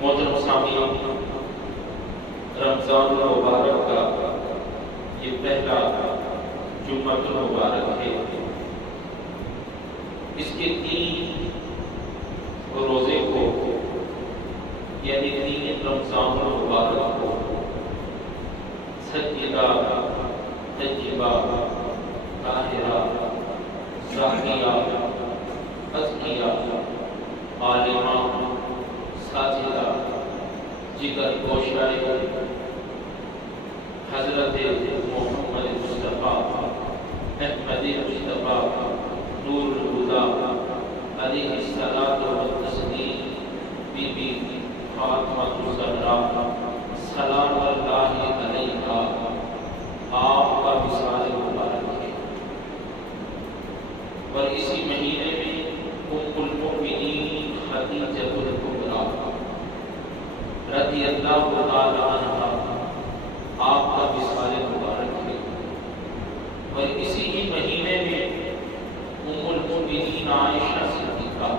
محترم سامعین، رمضان المبارک کا یہ پہلا جمعہ المبارک ہے۔ اس کے 3 روزے کو یعنی 3 رمضان المبارک کو سیدہ طیبہ طاہرہ زاکیہ ازکیہ عالمہ ساجدہ جگر گوشہ حضرت محمد مصطفیٰ احمد مصطفیٰ نور الہدیٰ علیہ الصلاۃ والتسلیم بی بی فاطمہ الزہرا سلام اللہ علیہا آپ کا وصال مبارک ہے۔ اور اسی مہینے میں ام المؤمنین خدیجہ الکبریٰ رضی اللہ تعالی عنہا آپ کا وصال مبارک ہے۔ اور اسی ہی مہینے میں ام المؤمنین عائشہ صدیقہ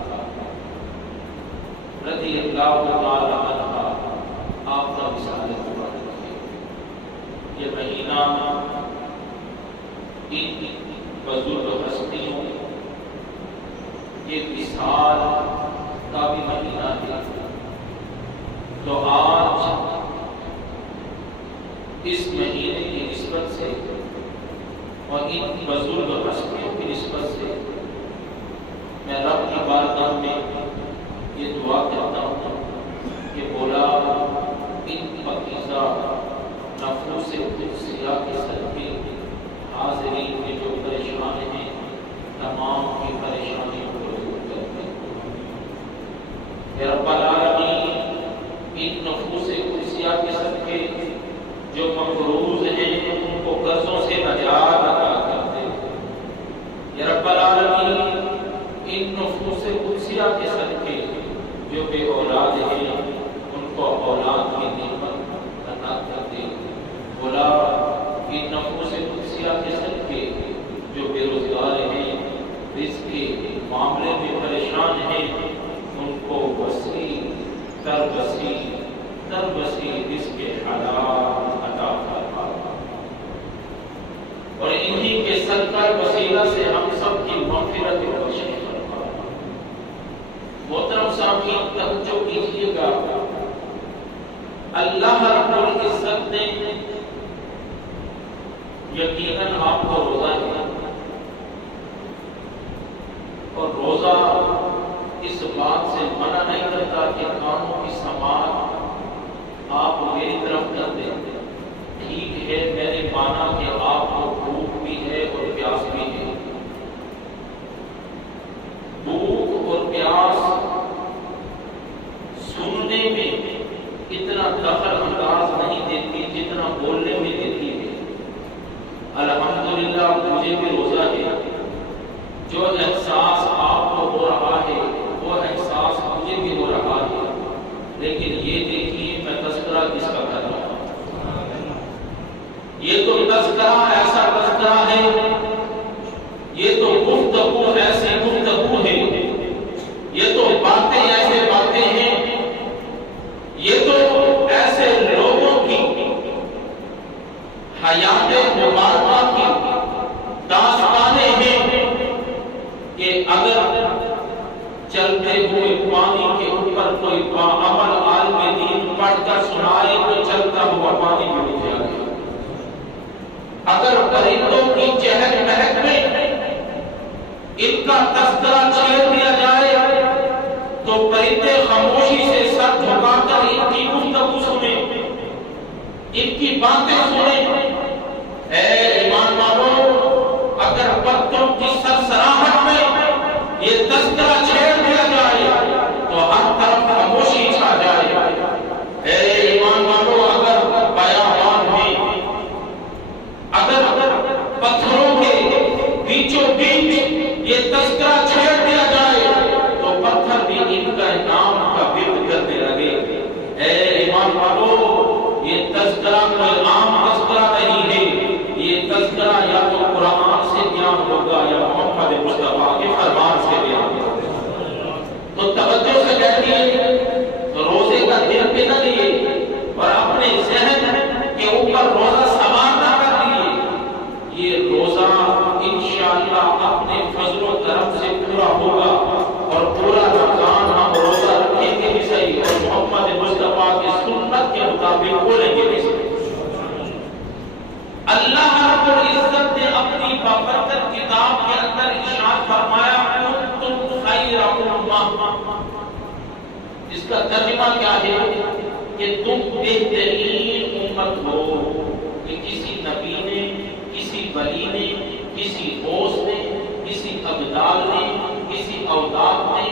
رضی اللہ تعالی عنہا آپ کا وصال مبارک ہے۔ یہ مہینہ ان بزرگ ہستیوں کے وصال کا بھی مہینہ ہے۔ تو آج اس مہینے کی نسبت سے اور ان بزرگ ہستیوں کی نسبت سے میں رب کی بارگاہ میں یہ دعا کرتا ہوں کہ مولا ان پاکیزہ نفوس قدسیہ کے صدقے حاضرین کے جو پریشان ہیں تمام کی پریشانیوں کو دور کر دے۔ اے رب العالمین، ان نفوس قدسیہ کے صدقے جو مقروض ہیں ان کو قرضوں سے نجات عطا کر دے۔ یا رب العالمین، ان نفوس قدسیہ کے صدقے جو بے اولاد ہیں ان کو اولاد کی نعمت عطا کر دے۔ مولا ان نفوس قدسیہ کے صدقے جو بے روزگار ہیں، رزق کے معاملے میں پریشان ہیں، ان کو وسیع تر وسیع رزق حلال عطا فرما۔ اور انہی کے صدقہ وسیلہ سے ہم سب کی مغفرت و بخشش فرما۔ محترم سامعین، توجہ کیجیے گا، اللہ رب العزت نے یقیناً آپ کو روزہ دیا، اور روزہ اس بات سے منع نہیں کرتا کہ کاموں کی سماعت آپ میری طرف کر دیں۔ ٹھیک ہے، میں نے مانا کہ آپ کو بھوک بھی ہے اور پیاس بھی ہے۔ بھوک اور پیاس سننے میں اتنا دخل انداز نہیں دیتی جتنا بولنے میں دیتی ہے۔ الحمدللہ مجھے بھی روزہ ہے، جو احساس آپ کو ہو رہا ہے وہ احساس مجھے بھی ہو رہا ہے، لیکن یہ دیکھیے میں تذکرہ کس کا کر رہا ہوں۔ یہ تو تذکرہ ایسا تذکرہ ہے، یہ تو گفتگو ایسی گفتگو ہے، یہ تو باتیں ایسے باتیں ہیں، یہ تو ایسے لوگوں کی حیات مبارکہ کی داستانیں ہیں کہ اگر چلتے ہوئے پانی کے اوپر کوئی باعمل عالم دین پڑھ کر سنائے تو چلتا ہوا پانی میں اٹھ جائے۔ اگر پرندوں کی چہک مہک میں ان کا تذکرہ چھیڑ دیا جائے تو پرندے خاموشی سے سر جھکا کر ان کی گفتگو سنیں، ان کی باتیں سنیں۔ اے ایمان والو، اگر پتوں کی سرسراہٹ میں یہ تذکرہ چھیڑ دیا جائے تو ہر طرف خاموشی چھا جائے۔ اے ایمان والو، اگر بیابان میں اگر پتھروں کے بیچوں بیچ یہ تذکرہ چھیڑ دیا جائے تو پتھر بھی ان کا نام کا ورد کرنے لگے۔ اے ایمان والو، یہ تذکرہ کوئی عام تذکرہ نہیں ہے، یہ تذکرہ یا تو قرآن سے بیان ہوگا یا محمد مصطفیٰ کے فرمان سے بیان ہوگا۔ تو توجہ سے بیٹھیے، روزے کا دن کا ترجمہ کیا ہے کہ تم بہترین امت ہو کہ کسی نبی نے، کسی ولی نے، کسی غوث نے، کسی ابدال نے، کسی اوداد نے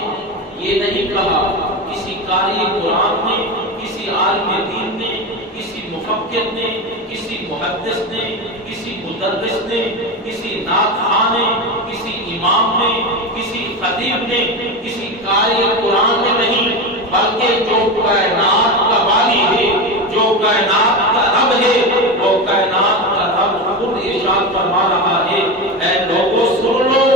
یہ نہیں کہا، کسی قاری قرآن نے، کسی عالم دین نے، کسی مفکر نے، کسی محدث نے، کسی مدرس نے، کسی نعت خواں نے، کسی امام نے، کسی خطیب نے، کسی قاری قرآن نے نہیں، بلکہ جو کائنات کا والی ہے، جو کائنات کا رب ہے، وہ کائنات کا رب خود ارشاد فرما رہا ہے، اے لوگوں سن لو،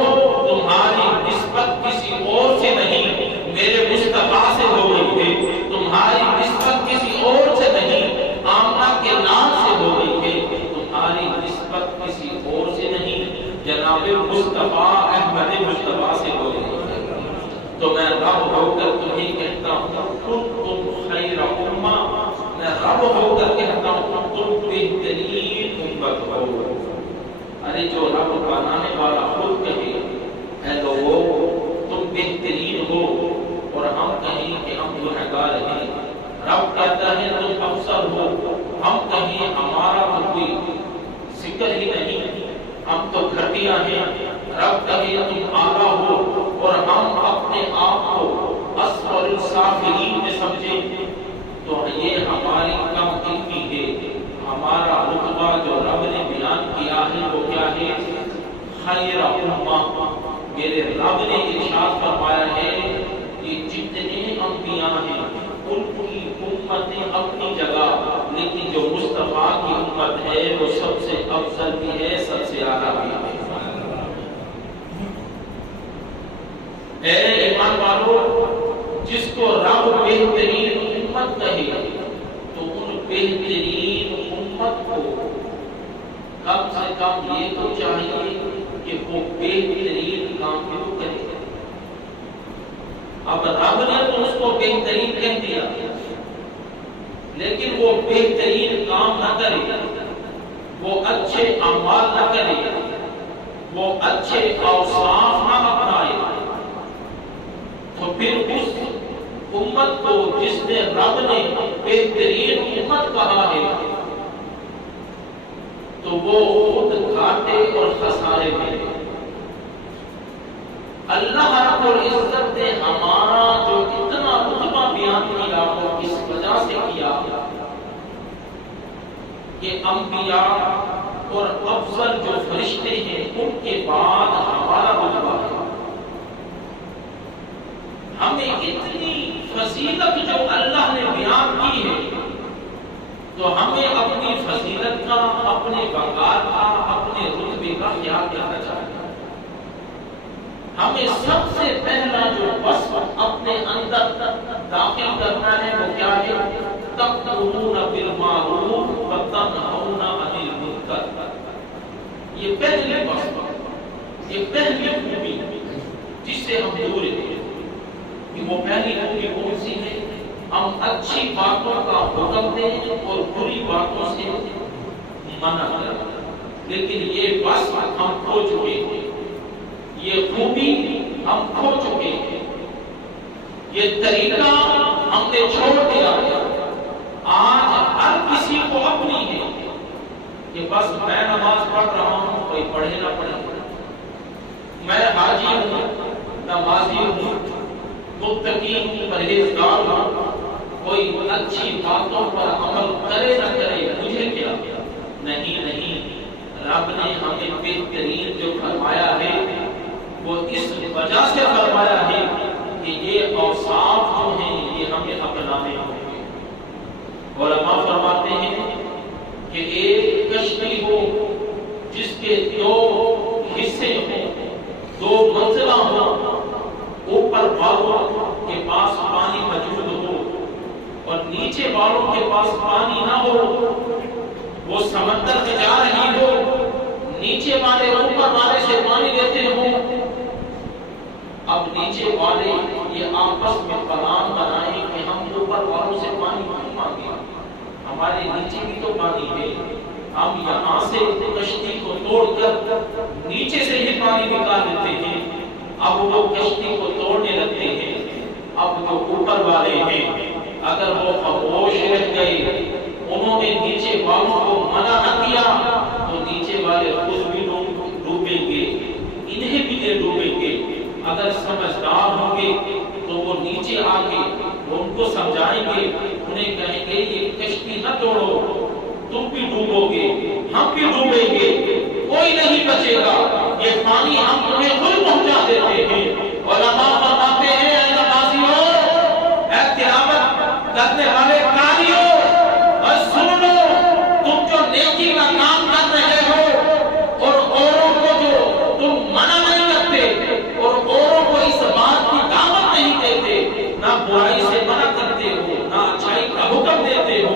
تمہاری نسبت کسی اور سے نہیں، میرے مصطفیٰ سے ہو گئی ہے، تمہاری نسبت کسی اور سے نہیں، آمنہ کے نام سے ہو گئی ہے، تمہاری نسبت کسی اور سے نہیں، جناب مصطفیٰ احمد مصطفیٰ سے ہو گئی ہے۔ تو میں رب ہو کر تمہیں کہتا ہوں تم خیر امہ، میں رب ہو کر کہتا ہوں تم بہترین امت ہو۔ ارے جو رب بنانے والا خود کہے اے لوگو تم بہترین ہو اور ہم کہیں کہ ہم گنہگار ہیں، رب کہتا ہے تم افضل ہو، ہم کہیں ہمارا کوئی ذکر ہی نہیں، ہم تو گھٹیا ہیں، رب کہے تم اعلیٰ ہو اور ہم اپنے آپ کو اسفل السافلین میں سمجھیں، تو یہ ہماری کم علمی ہے۔ ہمارا رتبہ جو رب نے بیان کیا ہے وہ کیا ہے؟ خیر امہ۔ میرے رب نے ارشاد فرمایا ہے کہ جتنے انبیاء ہیں ان کی امتیں اپنی جگہ، لیکن جو مصطفیٰ کی امت ہے وہ سب سے افضل بھی ہے، سب سے اعلیٰ بھی ہے۔ اے ایمان والو، جس کو رب بہترین امت کہے تو ان بہترین امت کو کم سے کم یہ تو چاہیے کہ وہ بہترین کام کیوں کرے۔ اب رب نے تو اس کو بہترین کہہ دیا، لیکن وہ بہترین کام نہ کرے، وہ اچھے اعمال نہ کرے، وہ اچھے اوصاف نہ اپنائے، تو پھر اس امت کو جس نے رب نے بہترین امت کہا ہے تو وہ خود گھاٹے اور خسارے میں۔ اللہ رب العزت نے ہمارا جو اتنا رتبہ بیان کیا وہ اس وجہ سے کیا کہ انبیاء اور افضل جو فرشتے ہیں ان کے بعد ہمارا رتبہ ہے۔ ہمیں اتنی فضیلت جو اللہ نے بیان کی ہے تو ہمیں اپنی فضیلت کا، اپنے وقار کا، اپنے رتبے کا خیال کرنا چاہیے۔ ہمیں سب سے پہلا جو وصف اپنے اندر داخل کرنا ہے وہ کیا ہے؟ تأمرون بالمعروف وتنہون عن المنکر۔ یہ پہلی وصف، یہ پہلی خوبی جس سے ہم دور ہیں کہ وہ پہلی خوبی کون سی ہے؟ ہم اچھی باتوں کا حکم دیں اور بری باتوں سے منع کریں، لیکن یہ وصف ہم کھو چکے ہیں، یہ خوبی ہم کھو چکے ہیں، یہ طریقہ ہم نے چھوڑ دیا ہے۔ آج ہر کسی کو اپنی ہے کہ بس میں نماز پڑھ رہا ہوں، کوئی پڑھے نہ پڑھے، میں حاجی ہوں، نمازی ہوں، متقی ہوں، پرہیزگار ہوں، کوئی اچھی باتوں پر عمل کرے نہ کرے، مجھے کیا؟ نہیں، رب نے ہمیں بہترین جو فرمایا ہے وہ اس وجہ سے فرمایا ہے کہ یہ اوصاف جو ہیں یہ ہمیں اپنانے ہوں گے۔ علماء فرماتے ہیں کہ ایک کشتی ہو جس کے دو حصے ہوں، دو منزلہ ہوں، اوپر والوں کے پاس پانی موجود ہو اور نیچے والوں کے پاس پانی نہ ہو، وہ سمندر میں جا رہی ہو، نیچے والے اوپر والے سے پانی لیتے ہوں، اب نیچے والے یہ آپس میں پلان بنائیں کہ ہم اوپر والوں سے پانی نہیں مانگے، ہمارے نیچے بھی تو پانی ہے، ہم یہاں سے کشتی کو توڑ کر نیچے سے ہی پانی نکال دیتے ہیں۔ اب وہ کشتی کو توڑنے لگتے ہیں، اب جو اوپر والے ہیں اگر وہ خاموش رہ گئے، انہوں نے نیچے والوں کو منع نہ کیا تو نیچے والے خود بھی ڈوبیں گے، انہیں بھی یہ ڈوبیں گے۔ اگر سمجھدار ہوں گے تو وہ نیچے آ کے ان کو سمجھائیں گے، انہیں کہیں گے یہ کشتی نہ توڑو، تم بھی ڈوبو گے، ہم بھی ڈوبیں گے، کوئی نہیں بچے گا، یہ پانی ہم تمہیں خود پہنچا دیتے ہیں۔ علماء فرماتے ہیں اے نمازیوں، اے تلاوت کرنے والے قاریوں، اور سن لو، تم جو نیکی کا کام کر رہے ہو اور اوروں کو جو تم منع نہیں کرتے اور اوروں کو اس بات کی دعوت نہیں دیتے، نہ برائی سے منع کرتے ہو نہ اچھائی کا حکم دیتے ہو،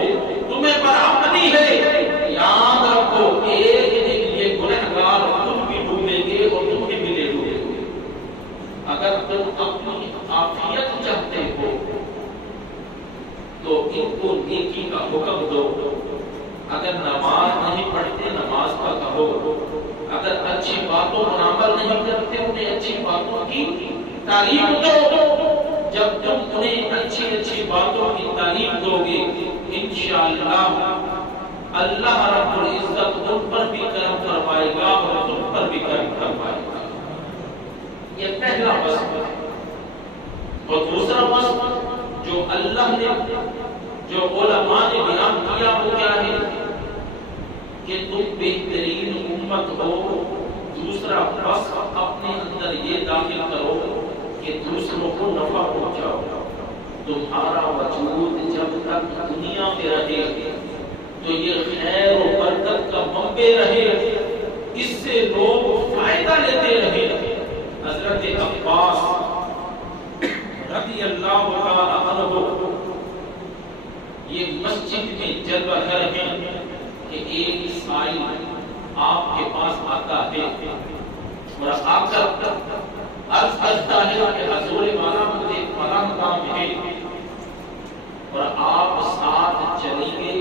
تمہیں پر اپنی ہے، یاد رکھو ایک دن یہ گنہگار خود بھی ڈوبیں گے اور تمہیں بھی لے ڈوبیں گے۔ اگر تم اپنی عافیت چاہتے ہو تو ان کو نیکی کا حکم دو، اگر نماز نہیں پڑھتے نماز کا کہو، اگر اچھی باتوں پر عمل نہیں کرتے انہیں اچھی باتوں کی تعلیم دو۔ جب تم انہیں اچھی اچھی باتوں کی تعلیم دو گے انشاءاللہ اللہ رب العزت ان پر بھی کرم فرمائے گا اور تم پر بھی کرم فرمائے گا۔ یہ پہلا وصف ہے۔ اور دوسرا وصف جو اللہ نے جو علماء نے بیان کیا وہ کیا ہے کہ تم بہترین امت ہو۔ دوسرا وصف اپنے اندر یہ داخل کرو کہ دوسروں کو نفع پہنچاؤ۔ تمہارا وجود جب تک دنیا میں رہے تو یہ خیر و برکت کا منبع رہے، اس سے لوگ فائدہ لیتے رہے۔ حضرت عباس رضی اللہ تعالی عنہ یہ مسجد میں جلوہ گر ہیں کہ ایک سائل آپ کے پاس آتا ہے اور آ کر عرض کرتا ہے کہ حضور والا مجھے فلاں کام ہے اور آپ ساتھ چلیں گے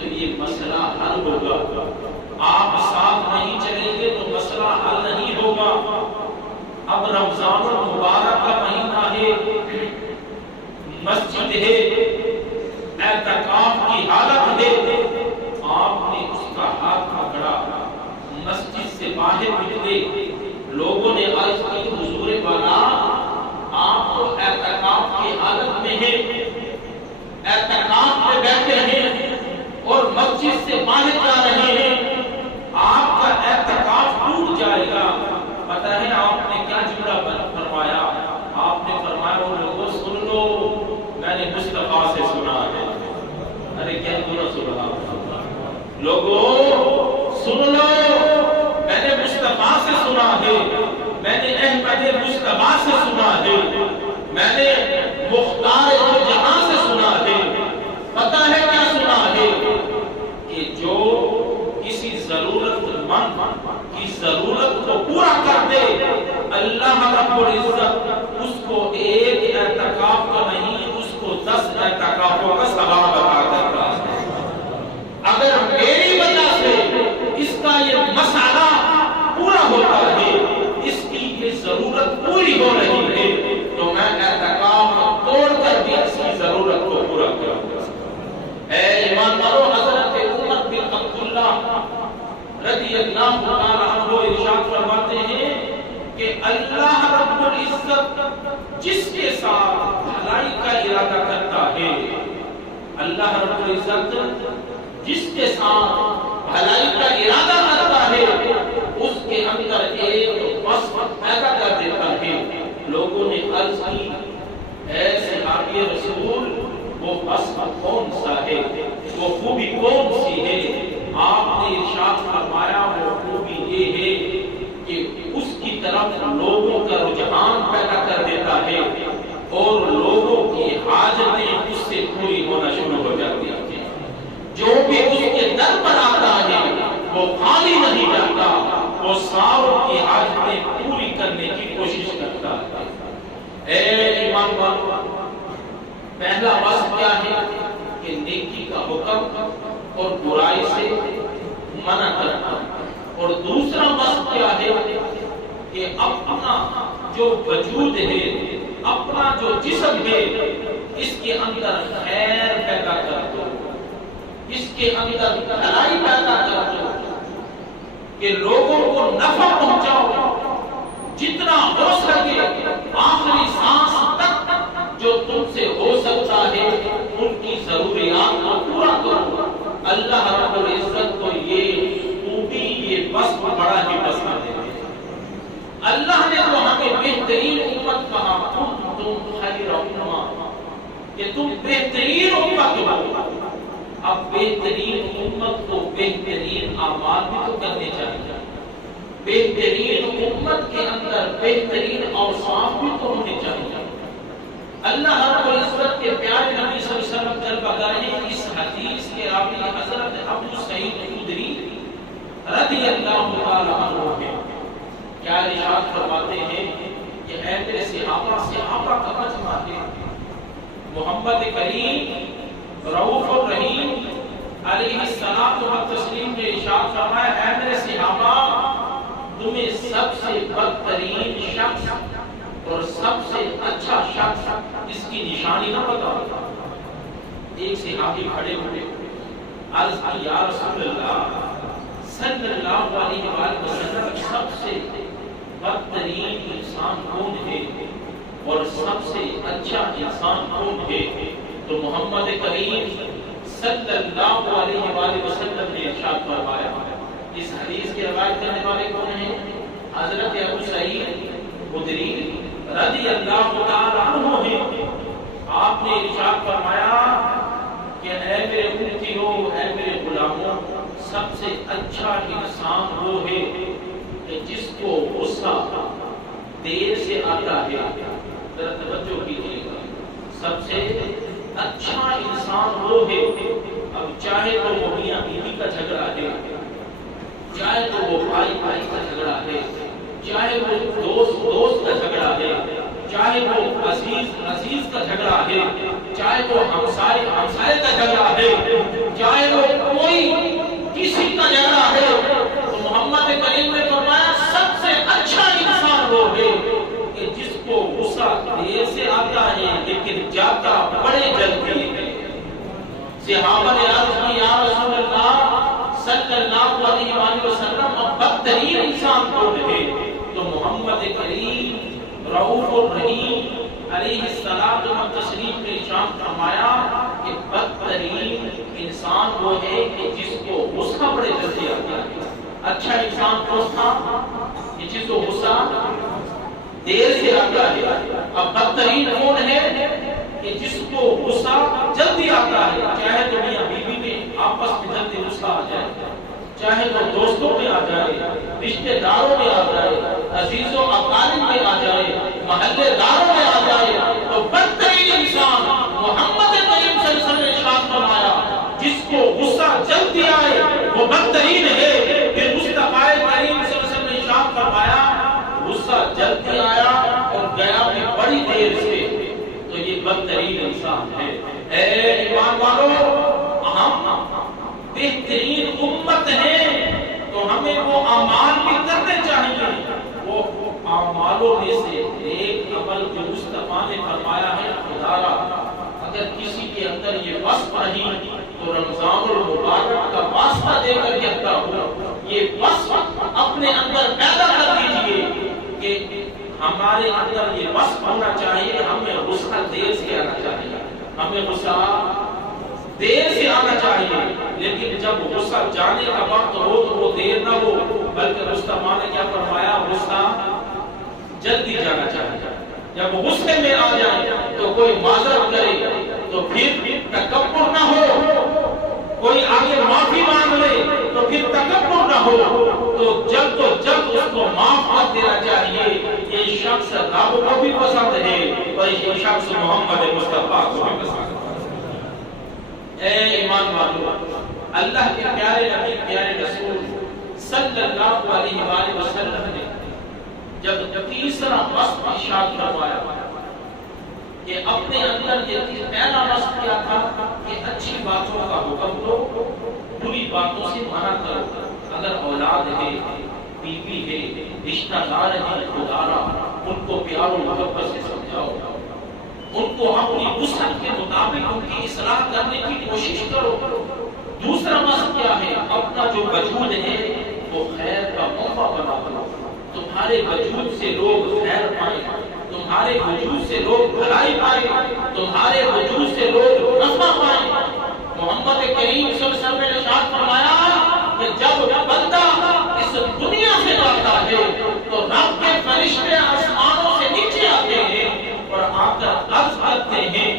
تو یہ مسئلہ حل ہوگا، آپ ساتھ نہیں چلیں گے تو مسئلہ حل نہیں ہوگا۔ اب رمضان المبارک کا مہینہ ہے، مسجد ہے، اعتکاف کی حالت ہے، آپ نے اس کا ہاتھ پکڑا، مسجد سے باہر نکلے، لوگوں نے عرض کی حضور والا آپ تو اعتکاف کی حالت میں ہیں، اعتکاف میں بیٹھے ہیں اور مسجد سے باہر جا رہے ہیں، آپ کا اعتکاف ٹوٹ جائے گا۔ پتہ ہے آپ نے کیا جملہ فرمایا؟ آپ نے فرمایا وہ لوگوں سن لو، میں نے مصطفیٰ سے سنا ہے۔ ارے کیا برا سنا؟ لوگوں سن لو، میں نے مصطفیٰ سے سنا ہے، میں نے احمد مصطفیٰ سے سنا ہے، میں نے مختار جہاں سے سنا ہے۔ پتہ ہے کیا سنا ہے؟ کہ جو کسی ضرورت مند کی ضرورت کو پورا کر دے اللہ رب العزت اس کو ایک اعتکاف کا نہیں اس کو 10 اعتکافوں کا ثواب عطا کرتا ہے۔ اگر میری وجہ سے اس کا یہ مسئلہ پورا ہوتا ہے، اس کی یہ ضرورت پوری ہو رہی ہے تو میں اعتکاف توڑ کر بھی اس کی ضرورت کو پورا کروں گا۔ اے ایماندارو، حضرت عمر بن عبداللہ رضی اللہ تعالی عنہ ارشاد فرماتے ہیں کہ اللہ رب العزت جس کے ساتھ بھلائی کا ارادہ کرتا ہے، اللہ رب العزت جس کے ساتھ بھلائی کا ارادہ کرتا ہے اس کے اندر ایک وصف پیدا کر دیتا ہے۔ لوگوں نے عرض کی اے صحابی رسول وہ وصف کون سا ہے، وہ خوبی کون سی ہے؟ آپ نے ارشاد فرمایا وہ خوبی یہ ہے کہ اس کی طرف لوگوں کا رجحان پیدا کر دیتا ہے اور لوگوں کی حاجتیں اس سے پوری ہونا شروع ہو جاتی ہیں۔ جو بھی اس کے در پر آتا ہے وہ خالی نہیں جاتا، وہ ساروں کی حاجتیں پوری کرنے کی کوشش کرتا ہے۔ اے ایمان والو، پہلا وصف کیا ہے کہ نیکی کا حکم اور برائی سے منع کرنا، اور دوسرا وصف کیا ہے کہ اپنا جو وجود ہے، اپنا اپنا جو جسم ہے اس کے اندر خیر پیدا کر دو، اس کے اندر بھلائی پیدا کر دو کہ لوگوں کو نفع پہنچاؤ، جتنا ہو سکے آخری سانس تک جو تم سے ہو سکتا ہے ان کی ضروریات کو پورا کرو۔ اللہ رب العزت کو یہ خوبی، یہ وصف بڑا ہی پسند ہے۔ اللہ نے تو ہمیں بہترین امت کہا، تم خیر امہ، کہ تم بہترین امت ہو۔ اب بہترین امت کو بہترین اعمال بھی تو کرنے چاہیے، بہترین امت کے اندر بہترین اوصاف بھی تو ہونے چاہیے۔ اللہ رب العزت کے پیارے نبی صلی اللہ علیہ وسلم جل بگائے اس حدیث کے راوی حضرت ابو سعید خدری رضی اللہ تعالی عنہ ہے، کیا ارشاد فرماتے ہیں کہ اے میرے صحابہ کا مجمع ہے، محمد کریم رؤوف الرحیم علیہ الصلوۃ والتسلیم نے ارشاد فرمایا، اے میرے صحابہ تمہیں سب سے بدترین شخص اور سب سے اچھا شخص اس کی نشانی نہ بتاؤ۔ ایک صحابی کھڑے ہوئے، عرض کی یا رسول اللہ صلی اللہ علیہ وآلہ وسلم سب سے بدترین انسان کون ہے اور سب سے اچھا انسان کون ہے؟ تو محمد کریم صلی اللہ علیہ وآلہ وسلم نے ارشاد فرمایا، اس حدیث کی روایت کرنے والے کون ہیں؟ حضرت ابو سعید خدری رضی اللہ تعالی عنہ ہیں۔ آپ نے ارشاد فرمایا کہ اے میرے امتیوں، اے میرے غلاموں، سب سے اچھا انسان وہ ہے کہ جس کو غصہ دیر سے آتا ہے۔ ذرا توجہ کیجیے گا، سب سے اچھا انسان وہ ہے، اب چاہے تو وہ میاں بیوی کا جھگڑا ہے، چاہے تو وہ بھائی بھائی کا جھگڑا ہے، چاہے وہ دوست کا جھگڑا ہے، چاہے وہ عزیز کا جھگڑا ہے، چاہے وہ ہمسائے کا جھگڑا ہے، چاہے وہ کوئی کسی کا جھگڑا ہے، تو محمد کریم نے فرمایا سب سے اچھا انسان وہ ہے کہ جس کو غصہ دیر سے آتا ہے لیکن جاتا بڑے جلدی ہے۔ صحابہ نے عرض کی یا رسول اللہ صلی اللہ علیہ وآلہ وسلم بدترین انسان کون ہے؟ تو محمد کریم رؤوف الرحیم علیہ الصلوۃ والتسلیم نے ارشاد فرمایا کہ بدترین انسان وہ ہے کہ جس کو غصہ بڑے جلدی آتا ہے۔ اچھا انسان کون تھا؟ کہ جس کو غصہ دیر سے آتا ہے۔ اب بدترین کون ہے؟ کہ جس کو غصہ جلدی آتا ہے، چاہے تو میاں بیوی میں آپس میں جلدی غصہ آ جائے، چاہے تو دوستوں میں آ جائے، رشتہ داروں میں آ جائے، عزیزوں اقارب میں آ جائے، محلے داروں میں آ جائے، تو بدترین انسان محمد کریم صلی اللہ علیہ وسلم نے ارشاد فرمایا جس کو غصہ جلدی آئے وہ بدترین ہے۔ پھر مصطفی کریم صلی اللہ علیہ وسلم نے ارشاد فرمایا غصہ جلدی آیا اور گیا بھی بڑی دیر سے، تو یہ بدترین انسان ہے۔ اے ایمان والو، ہم بہترین امت ہیں تو ہمیں وہ اعمال بھی کرنے چاہیے۔ وہ اعمالوں میں سے ایک عمل جو مصطفیٰ نے فرمایا ہے، خدارا اگر کسی کے اندر یہ وصف نہیں تو رمضان المبارک کا واسطہ دے کر کہتا ہوں یہ وصف اپنے اندر پیدا کر دیجئے کہ ہمارے اندر یہ وصف ہونا چاہیے، ہمیں غصہ دیر سے آنا چاہیے، ہمیں غصہ دیر سے آنا چاہیے، لیکن جب غصہ جانے کا وقت ہو تو وہ دیر نہ ہو، بلکہ مصطفیٰ نے کیا فرمایا، غصہ جلدی جانا چاہیے۔ جب غصے میں آ جائے تو کوئی معذرت کرے تو پھر تکبر نہ ہو، کوئی آگے معافی مانگ لے تو پھر تکبر نہ ہو، تو جلد اس کو معاف کر دینا چاہیے۔ یہ شخص رب کو بھی پسند ہے اور یہ شخص محمد مصطفیٰ کو بھی پسند ہے۔ اے ایمان والو، اللہ کے پیارے نبی، پیارے رسول صلی اللہ علیہ وآلہ وسلم نے جب تیسرا وصف ارشاد فرمایا کہ اپنے اندر یہ پہلا وصف کیا تھا کہ اچھی باتوں کا حکم دو، بری باتوں سے منع کرو، اگر اولاد ہے، بیوی ہے، رشتہ دار ہے، خدارا ان کو پیار و محبت سے سمجھاؤ، ان کو اپنی وسعت کے مطابق ان کی اصلاح کرنے کی کوشش کرو۔ دوسرا مقصد کیا ہے؟ اپنا جو وجود ہے وہ خیر کا موقع بنا دو، تمہارے وجود سے لوگ خیر پائیں، تمہارے وجود سے لوگ بھلائی پائیں، تمہارے وجود سے لوگ نفع پائیں۔ محمد کریم صلی اللہ علیہ وسلم نے ارشاد فرمایا کہ جب بندہ اس دنیا سے جاتا ہے تو رب کے فرشتے آسمانوں سے نیچے آتے ہیں اور آ کر عرض کرتے ہیں،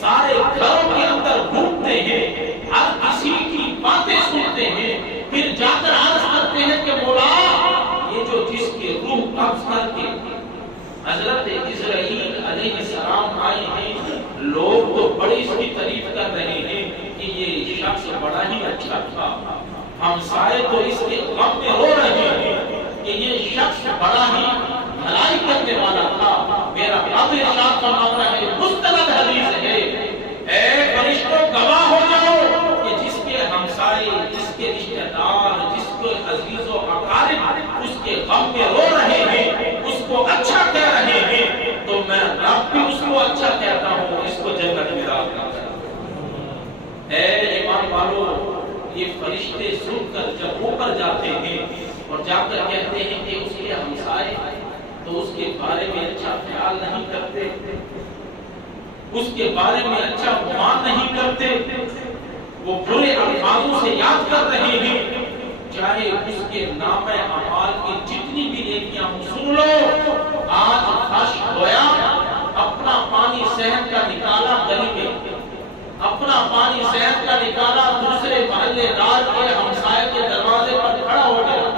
سارے گھروں کے اندر گھومتے ہیں، ہر کسی کی باتیں سنتے ہیں، پھر جا کر عرض کرتے ہیں کہ مولا یہ جو جس کے روح قبض کر کے حضرت اسرائیل علیہ السلام آئے ہیں، لوگ تو بڑی اس کی تعریف کر رہے ہیں کہ یہ شخص بڑا ہی اچھا تھا، ہمسائے تو اس کے غم میں رو رہے ہیں کہ یہ شخص بڑا ہی بھلائی کرنے والا تھا۔ میرا رب ارشاد فرماتا ہے، مستند حدیث ہے، اے فرشتوں گواہ ہو جاؤ کہ جس کے ہمسائے، جس کے رشتہ دار، جس کے عزیز و اقارب اس کے غم میں رو رہے ہیں، اس کو اچھا کہہ رہے ہیں، تو میں رب بھی اس کو اچھا کہتا ہوں، اس کو جنت میں داخل کرتا ہوں۔ اے ایمان والو، یہ فرشتے سن کر جب اوپر جاتے ہیں اور جا کر کہتے ہیں کہ اس کے ہمسائے، تو اس کے بارے میں اچھا خیال نہیں کرتے، اس کے بارے میں اچھا گمان نہیں کرتے، وہ برے الفاظوں سے یاد کر رہے ہیں، چاہے اس کے نام اعمال کی جتنی بھی نیکیاں ہوں۔ سن لو، آج خش ہویا، اپنا پانی صحت کا نکالا گلی میں، اپنا پانی صحت کا نکالا دوسرے محلے دار کے ہمسائے کے دروازے پر کھڑا ہو گیا،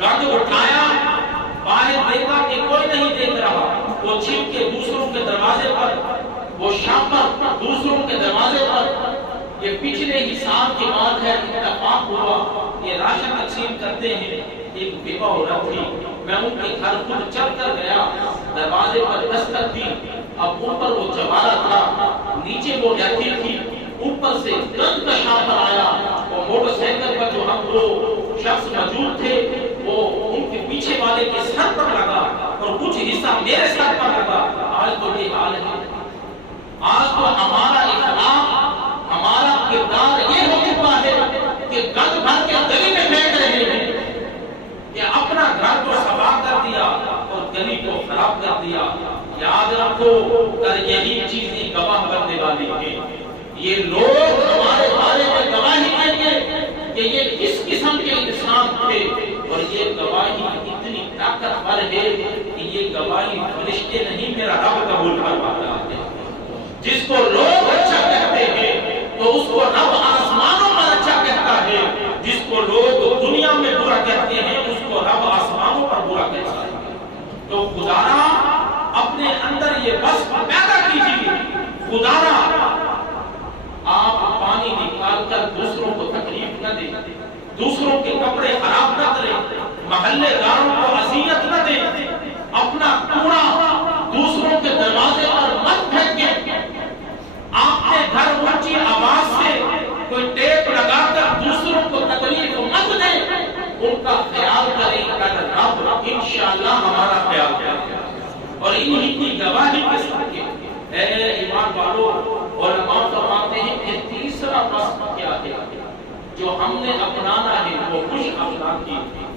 گند اٹھایا، باہر دیکھا کہ کوئی نہیں دیکھ رہا، وہ چھپ کے دوسروں کے دروازے پر، وہ شام پر دوسروں کے دروازے پر، یہ پچھلے حساب کی بات ہے، اتفاق ہوا، یہ راشن تقسیم کرتے ہیں، ایک بیوہ عورت تھی، میں ان کے گھر خود چل کر گیا، دروازے پر دستک دی، اب اوپر وہ چوارا تھا، نیچے وہ رہتی تھی، اوپر سے گند کا شاپر آیا، وہ موٹر سائیکل پر جو ہم وہ شخص موجود تھے، وہ ان کے پیچھے والے کے سر پر لگا اور کچھ حصہ میرے سر پر لگا۔ آج تو یہ حال ہے، آج تو ہمارا اخلاق، ہمارا کردار یہ ہو چکا ہے کہ گند بھر کے گلی میں پھینک رہے ہیں، کہ اپنا گھر کو صفا کر دیا اور گلی کو خراب کر دیا۔ یاد رکھو، کر یہی چیزیں گواہ کرنے والی ہیں، یہ لوگ ہمارے بارے میں گواہی دیں گے کہ یہ کس قسم کے انسان تھے، اور یہ گواہی اتنی طاقتور ہے کہ یہ گواہی فرشتے نہیں، میرا رب قبول فرماتا ہے۔ جس کو لوگ اچھا کہتے ہیں تو اس کو رب آسمانوں پر اچھا کہتا ہے، جس کو لوگ دنیا میں برا کہتے ہیں اس کو رب آسمانوں پر برا کہتا ہے۔ تو خدانا اپنے اندر یہ بس پیدا کیجیے، خدانا آپ پانی نکال کر دوسروں کو تکلیف نہ دیں، دوسروں کے کپڑے خراب نہ کریں، محلے داروں کو اذیت نہ دیں، اپنا کوڑا دوسروں کے دروازے پر مت پھینکیں، آپ نے گھر اونچی آواز سے کوئی ٹیپ لگا کر دوسروں کو تکلیف مت دیں، ان کا خیال کریں کہ رب انشاءاللہ ہمارا خیال کرے گا، اور انہی کی گواہی کے ساتھ اے ایمان والو، علماء فرماتے ہیں کہ تیسرا مسئلہ کیا ہے جو ہم نے اپنانا ہے، وہ خوش اخلاقی ہے۔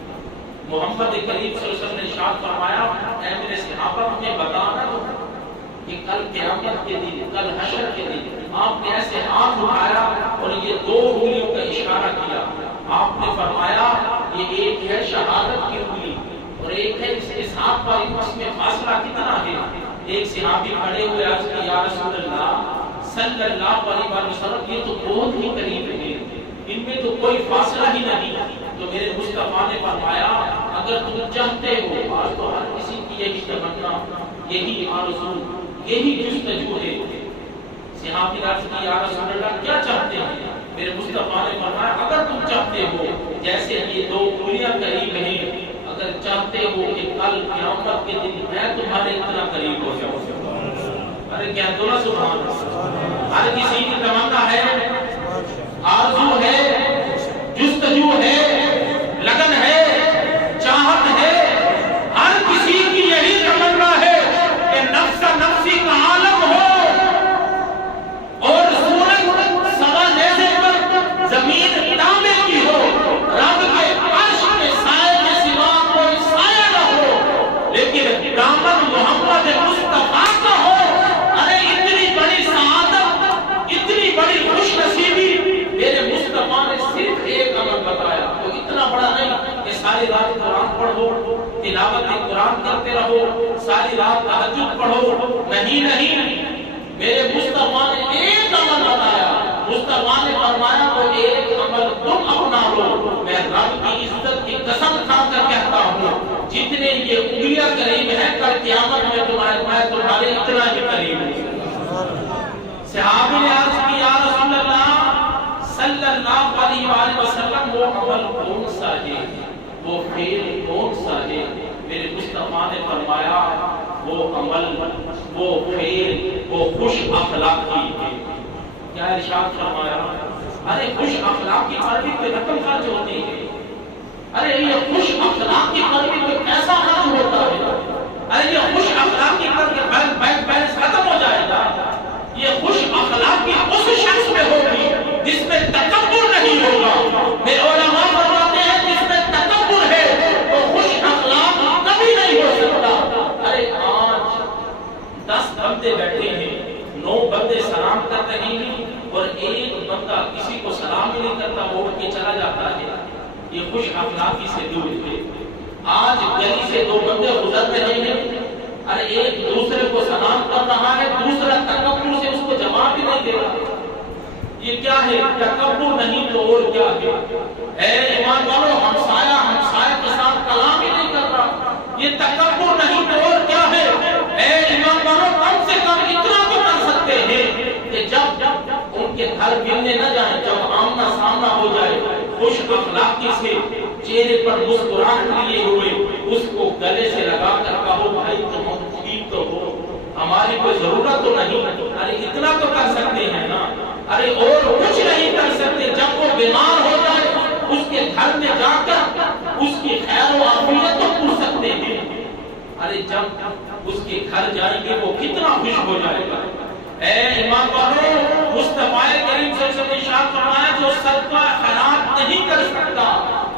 محمد کریم صلی اللہ علیہ وسلم نے ارشاد فرمایا، اے میرے صحابہ مجھے بتانا تو کہ کل قیامت کے دن، کل حشر کے دن آپ نے ایسے ہاتھ اٹھایا اور یہ دو انگلیوں کا اشارہ کیا، آپ نے فرمایا یہ ایک ہے شہادت کی انگلی اور ایک ہے اس کے ساتھ پر، اس میں فاصلہ کتنا ہے؟ ایک صحابی کھڑے ہوئے عرض کی، یا رسول اللہ صلی اللہ علیہ وسلم، یہ تو بہت ہی قریب ہے، ان میں تو کوئی فاصلہ ہی نہیں۔ تو میرے مصطفیٰ نے فرمایا اگر تم چاہتے ہو، آج تو ہر کسی کی یہی تمنا، یہی آرزو، یہی جستجو ہے۔ صحابی عرض کی، یا رسول اللہ کیا چاہتے ہیں؟ میرے مصطفیٰ نے فرمایا اگر تم چاہتے ہو جیسے یہ دو انگلیاں قریب ہیں، اگر چاہتے ہو کہ کل قیامت کے دن میں تمہارے اتنا قریب ہو جاؤں، ارے کیا دونوں سبحان اللہ، ہر کسی کی تمنا ہے، آرزو ہے، جستجو ہے، لگن ہے، چاہت ہے، ہر کسی کی یہی تمنا ہے کہ نفس نفسی کا عالم ہو، تلاوت قرآن کرتے رہو، ساری رات تہجد پڑھو، نہیں میرے مصطفیٰ نے ایک عمل بتایا، مصطفیٰ نے فرمایا وہ ایک عمل تم اپنا لو، میں رب کی عزت کی قسم کھا کر کہتا ہوں جتنے یہ انگلیاں قریب ہیں کل قیامت میں تمہارے اتنا ہی قریب ہوں۔ صحابی نے عرض کی یا رسول اللہ صلی اللہ علیہ وآلہ وسلم وہ عمل کون سا ہے، وہ فعل کون سا ہے؟ میرے مصطفیٰ نے فرمایا وہ عمل، وہ فعل، وہ خوش اخلاقی ہے۔ کیا ارشاد فرمایا؟ ارے خوش اخلاقی پر بھی کوئی رقم خرچ ہوتی ہے، ارے یہ خوش اخلاقی پر بھی کوئی پیسہ خرچ ہوتا ہے، ارے یہ خوش اخلاقی پر کے بینک بیلنس ختم ہو جائے گا، یہ خوش اخلاقی اس شخص میں ہوگی جس میں تکبر نہیں ہوگا۔ میرے علماء فرماتے ہیں جس میں تکبر ہے تو خوش اخلاق کبھی نہیں ہو سکتا۔ ارے آج 10 بندے بیٹھے ہیں، 9 بندے سلام کر رہے ہیں اور ایک بندہ کسی کو سلام ہی نہیں کرتا، وہ اٹھ کے چلا جاتا ہے، یہ خوش اخلاقی سے دور ہے۔ آج گلی سے 2 بندے گزر رہے ہیں، ارے ایک دوسرے کو سلام کر رہا ہے، دوسرا تکبر سے اس کو جواب ہی نہیں دے رہا، یہ کیا ہے؟ تکبر نہیں تو اور کیا ہے؟ اے ایمان والو، ہمسایہ کے ساتھ کلام ہی نہیں کر رہا، یہ تکبر نہیں تو اور کیا ہے؟ اے ایمان والو، کم سے کم اتنا تو کر سکتے ہیں کہ جب ان کے گھر ملنے نہ جائیں، جب آمنا سامنا ہو جائے، خوش اخلاقی سے چہرے پر مسکراہٹ لیے ہوئے اس کو گلے سے لگا کر کہو بھائی تم ٹھیک تو ہو، ہماری کوئی ضرورت تو نہیں، ارے اتنا تو کر سکتے ہیں نا، ارے اور کچھ نہیں کر سکتے۔ جب وہ بیمار ہو جائے اس کے گھر میں جا کر اس کی خیر و عافیت تو پوچھ سکتے ہیں، ارے جب اس کے گھر جائیں گے وہ کتنا خوش ہو جائے گا۔ اے ایمان والو، مصطفیٰ کریم صلی اللہ علیہ وسلم نے ارشاد فرمایا جو صدقہ خیرات نہیں کر سکتا،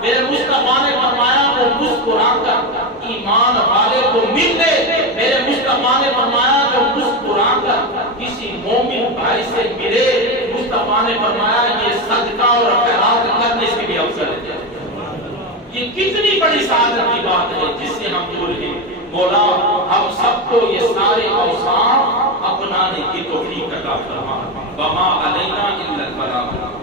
میرے مصطفیٰ نے فرمایا وہ مسکرا کر ایمان والے کو مل لے، میرے مصطفیٰ نے فرمایا جو مسکرا کر کسی مومن بھائی سے ملے، مصطفیٰ نے فرمایا یہ صدقہ اور خیرات کرنے سے بھی افضل ہے۔ یہ کتنی بڑی سعادت کی بات ہے جس سے ہم دور ہیں۔ مولا ہم سب کو یہ سارے اوصاف اپنانے کی توفیق عطا فرما۔ وما علینا الا البلاغ۔